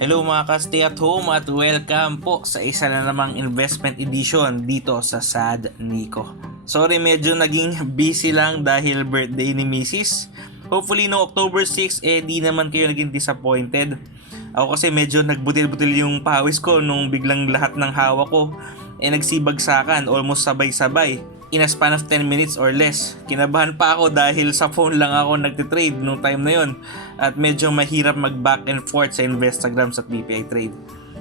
Hello mga ka-stay at home at welcome po sa isa na namang investment edition dito sa sahdnico. Sorry, medyo naging busy lang dahil birthday ni Mrs. Hopefully no October 6 di naman kayo naging disappointed. Ako kasi medyo nagbutil-butil yung pawis ko nung biglang lahat ng hawak ko nagsibagsakan almost sabay-sabay in a span of 10 minutes or less. Kinabahan pa ako dahil sa phone lang ako nagtitrade nung time na yon at medyo mahirap mag back and forth sa Instagram at bpitrade.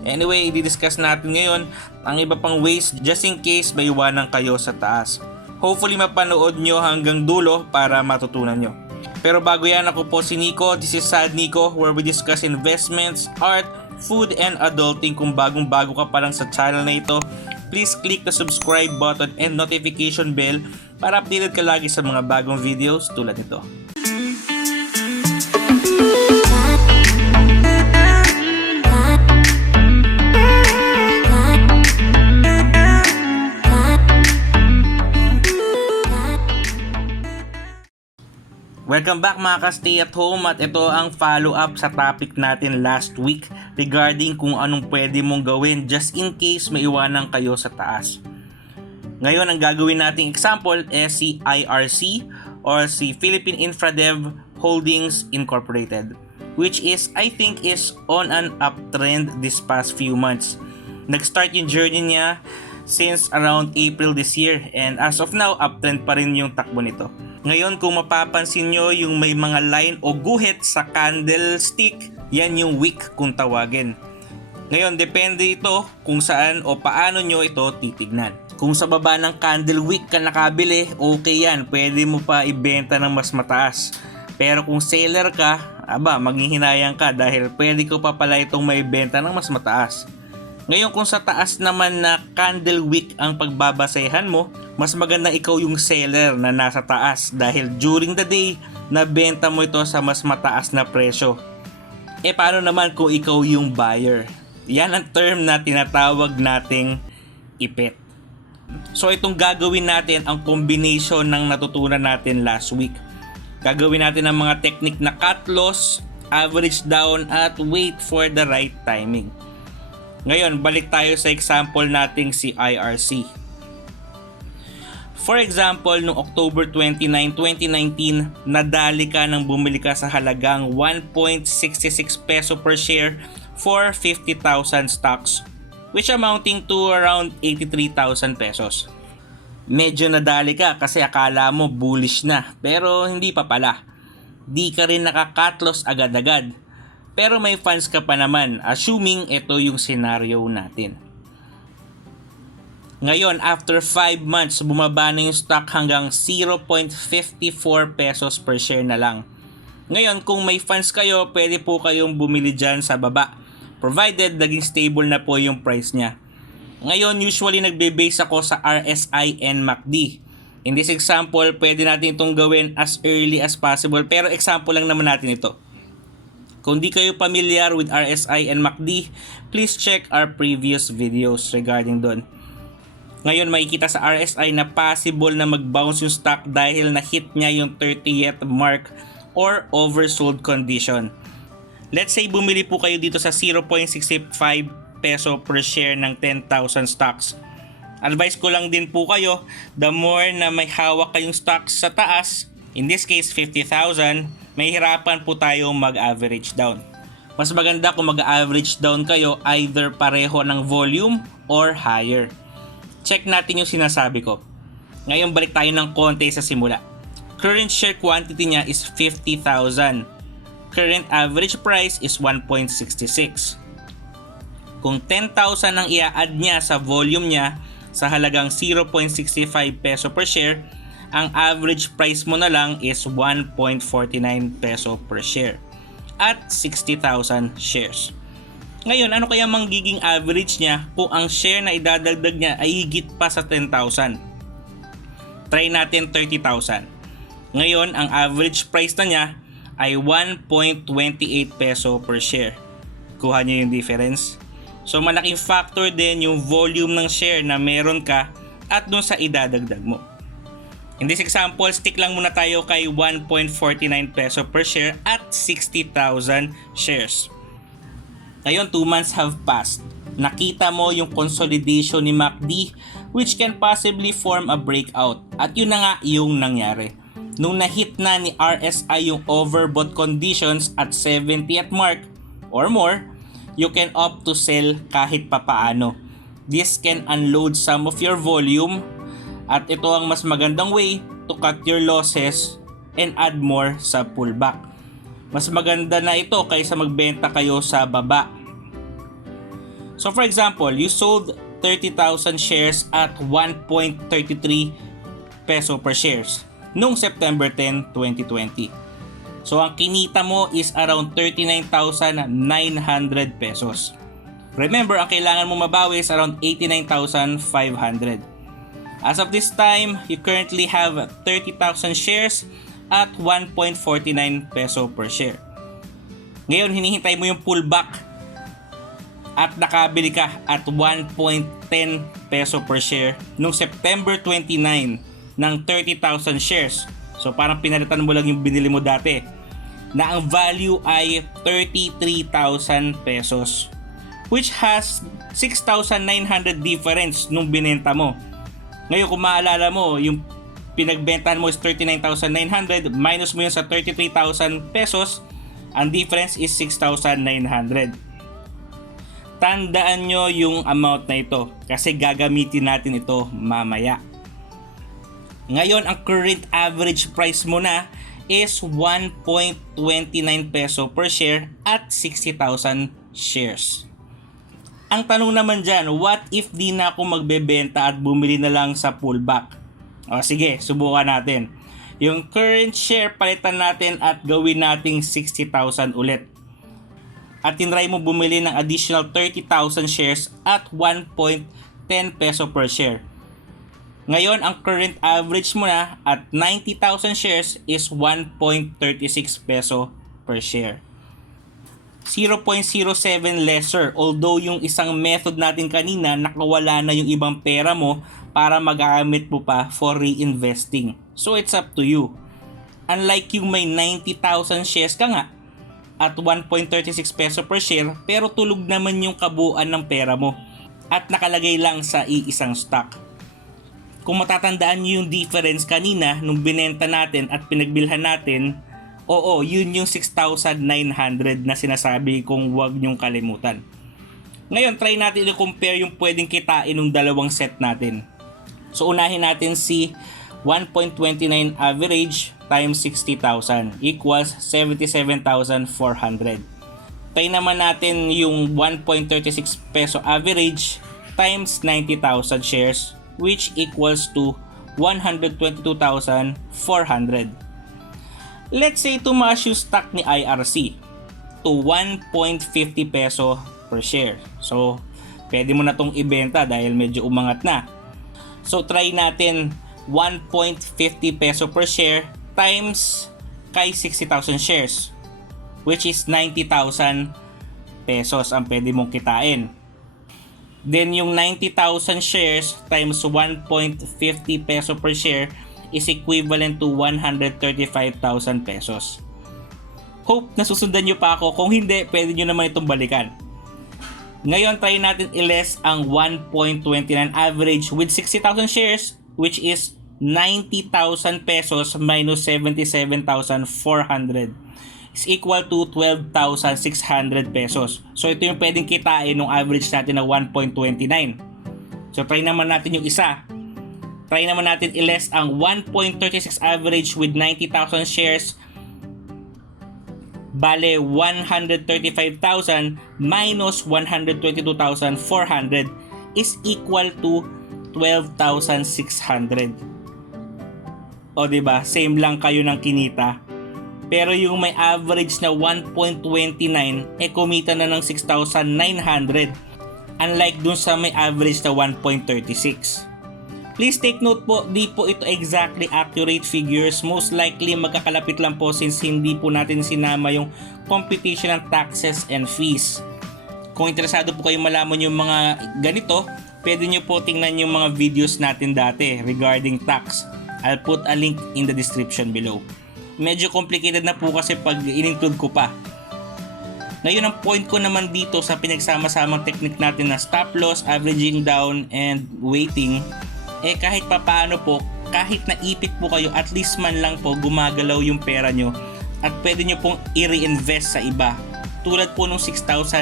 Anyway, i-discuss natin ngayon ang iba pang ways just in case may iwanan kayo sa taas. Hopefully mapanood nyo hanggang dulo para matutunan nyo. Pero bago yan, ako po si Nico. This is sahdnico where we discuss investments, art, food, and adulting. Kung bagong-bago ka pa lang sa channel na ito, please click the subscribe button and notification bell para updated ka lagi sa mga bagong videos tulad nito. Welcome back mga ka-stay at home at ito ang follow-up sa topic natin last week regarding kung anong pwede mong gawin just in case maiwanan kayo sa taas. Ngayon ang gagawin nating example si IRC or si Philippine Infradev Holdings Incorporated, which is I think is on an uptrend this past few months. Nag-start yung journey niya since around April this year and as of now uptrend pa rin yung takbo nito. Ngayon kung mapapansin nyo yung may mga line o guhit sa candlestick, yan yung wick kung tawagin. Ngayon depende ito kung saan o paano nyo ito titignan. Kung sa baba ng candle wick ka nakabili, okay yan, pwede mo pa ibenta ng mas mataas. Pero kung seller ka, maghihinayang ka dahil pwede ko pa pala itong maibenta ng mas mataas. Ngayon kung sa taas naman na candle wick ang pagbabasehan mo, mas maganda ikaw yung seller na nasa taas dahil during the day, nabenta mo ito sa mas mataas na presyo. Paano naman kung ikaw yung buyer? Yan ang term na tinatawag nating ipit. So itong gagawin natin ang combination ng natutunan natin last week. Gagawin natin ang mga technique na cut loss, average down at wait for the right timing. Ngayon, balik tayo sa example nating si IRC. For example, noong October 29, 2019, nadali ka nang bumili ka sa halagang 1.66 peso per share for 50,000 stocks, which amounting to around 83,000 pesos. Medyo nadali ka kasi akala mo bullish na, pero hindi pa pala. Di ka rin naka-cut loss agad-agad. Pero may funds ka pa naman, assuming ito yung scenario natin. Ngayon, after 5 months, bumaba na yung stock hanggang 0.54 pesos per share na lang. Ngayon, kung may funds kayo, pwede po kayong bumili dyan sa baba, provided naging stable na po yung price niya. Ngayon, usually nagbe-base ako sa RSI and MACD. In this example, pwede natin itong gawin as early as possible, pero example lang naman natin ito. Kung di kayo familiar with RSI and MACD, please check our previous videos regarding doon. Ngayon makikita sa RSI na possible na mag-bounce yung stock dahil na-hit niya yung 30th mark or oversold condition. Let's say bumili po kayo dito sa 0.65 peso per share ng 10,000 stocks. Advice ko lang din po kayo, the more na may hawak kayong stocks sa taas, in this case 50,000, may hirapan po tayong mag-average down. Mas maganda kung mag-average down kayo either pareho ng volume or higher. Check natin yung sinasabi ko. Ngayon balik tayo ng konti sa simula. Current share quantity niya is 50,000. Current average price is 1.66. Kung 10,000 ang i-add niya sa volume niya sa halagang 0.65 peso per share, ang average price mo na lang is 1.49 peso per share at 60,000 shares. Ngayon, ano kaya magiging average niya kung ang share na idadagdag niya ay higit pa sa 10,000? Try natin 30,000. Ngayon, ang average price na niya ay 1.28 peso per share. Kuha niyo yung difference. So, malaking factor din yung volume ng share na meron ka at dun sa idadagdag mo. In this example, stick lang muna tayo kay 1.49 peso per share at 60,000 shares. Ngayon, 2 months have passed. Nakita mo yung consolidation ni MACD which can possibly form a breakout. At yun na nga yung nangyari. Nung na-hit na ni RSI yung overbought conditions at 70th mark or more, you can opt to sell kahit papaano. This can unload some of your volume at ito ang mas magandang way to cut your losses and add more sa pullback. Mas maganda na ito kaysa magbenta kayo sa baba. So for example, you sold 30,000 shares at 1.33 peso per shares noong September 10, 2020. So ang kinita mo is around 39,900 pesos. Remember, ang kailangan mo mabawi is around 89,500. As of this time, you currently have 30,000 shares at 1.49 peso per share. Ngayon, hinihintay mo yung pullback at nakabili ka at 1.10 peso per share noong September 29 ng 30,000 shares. So parang pinalitan mo lang yung binili mo dati na ang value ay 33,000 pesos which has 6,900 difference nung binenta mo. Ngayon kung maalala mo, yung pinagbentahan mo is 39,900 minus mo yun sa 33,000 pesos, ang difference is 6,900. Tandaan nyo yung amount na ito kasi gagamitin natin ito mamaya. Ngayon, ang current average price mo na is 1.29 peso per share at 60,000 shares. Ang tanong naman dyan, what if di na ako magbebenta at bumili na lang sa pullback? O sige, subukan natin. Yung current share, palitan natin at gawin nating 60,000 ulit. At tinry mo bumili ng additional 30,000 shares at 1.10 peso per share. Ngayon, ang current average mo na at 90,000 shares is 1.36 peso per share. 0.07 lesser, although yung isang method natin kanina nakawala na yung ibang pera mo para magamit mo pa for reinvesting. So it's up to you. Unlike yung may 90,000 shares ka nga at 1.36 peso per share pero tulog naman yung kabuuan ng pera mo at nakalagay lang sa iisang stock. Kung matatandaan nyo yung difference kanina nung binenta natin at pinagbilhan natin, oo, yun yung 6,900 na sinasabi kong huwag nyong kalimutan. Ngayon, try natin i-compare yung pwedeng kitain ng dalawang set natin. So, unahin natin si 1.29 average times 60,000 equals 77,400. Try naman natin yung 1.36 peso average times 90,000 shares which equals to 122,400. Let's say tumaas yung stock ni IRC to 1.50 peso per share. So, pwede mo na tong ibenta dahil medyo umangat na. So, try natin 1.50 peso per share times kay 60,000 shares which is 90,000 pesos ang pwede mong kitain. Then, yung 90,000 shares times 1.50 peso per share is equivalent to 135,000 pesos. Hope nasusundan nyo pa ako. Kung hindi, pwede nyo naman itong balikan. Ngayon, try natin i-less ang 1.29 average with 60,000 shares which is 90,000 pesos minus 77,400 is equal to 12,600 pesos. So, ito yung pwedeng kitain ng average natin na 1.29. So, try naman natin yung isa. Try naman natin i-less ang 1.36 average with 90,000 shares. Bale, 135,000 minus 122,400 is equal to 12,600. O diba, same lang kayo ng kinita. Pero yung may average na 1.29, kumita na ng 6,900. Unlike dun sa may average na 1.36. Please take note po, di po ito exactly accurate figures. Most likely magkakalapit lang po since hindi po natin sinama yung computation ng taxes and fees. Kung interesado po kayong malaman yung mga ganito, pwede nyo po tingnan yung mga videos natin dati regarding tax. I'll put a link in the description below. Medyo complicated na po kasi pag in-include ko pa. Ngayon ang point ko naman dito sa pinagsama-samang technique natin na stop loss, averaging down, and waiting, kahit papaano po, kahit naipit po kayo, at least man lang po gumagalaw yung pera nyo at pwede nyo pong i-reinvest sa iba. Tulad po nung 6,900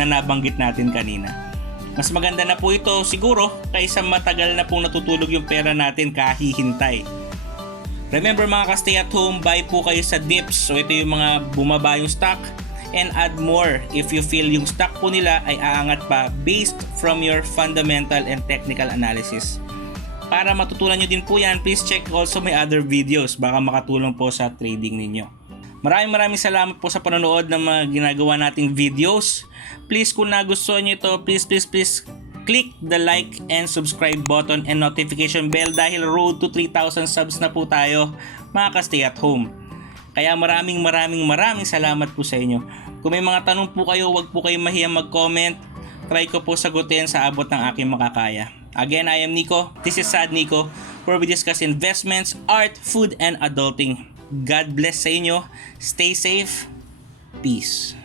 na nabanggit natin kanina. Mas maganda na po ito siguro kaysa matagal na pong natutulog yung pera natin kahihintay. Remember mga ka-stay at home, buy po kayo sa dips. So ito yung mga bumaba yung stock, and add more if you feel yung stock po nila ay aangat pa based from your fundamental and technical analysis. Para matutunan nyo din po yan, please check also my other videos. Baka makatulong po sa trading ninyo. Maraming salamat po sa panonood ng mga ginagawa nating videos. Please kung nagustuhan nyo ito, please click the like and subscribe button and notification bell dahil road to 3,000 subs na po tayo mga ka-stay at home. Kaya maraming salamat po sa inyo. Kung may mga tanong po kayo, huwag po kayong mahiyang mag-comment. Try ko po sagutin sa abot ng aking makakaya. Again, I am Nico. This is sahdnico, where we discuss investments, art, food, and adulting. God bless sa inyo. Stay safe. Peace.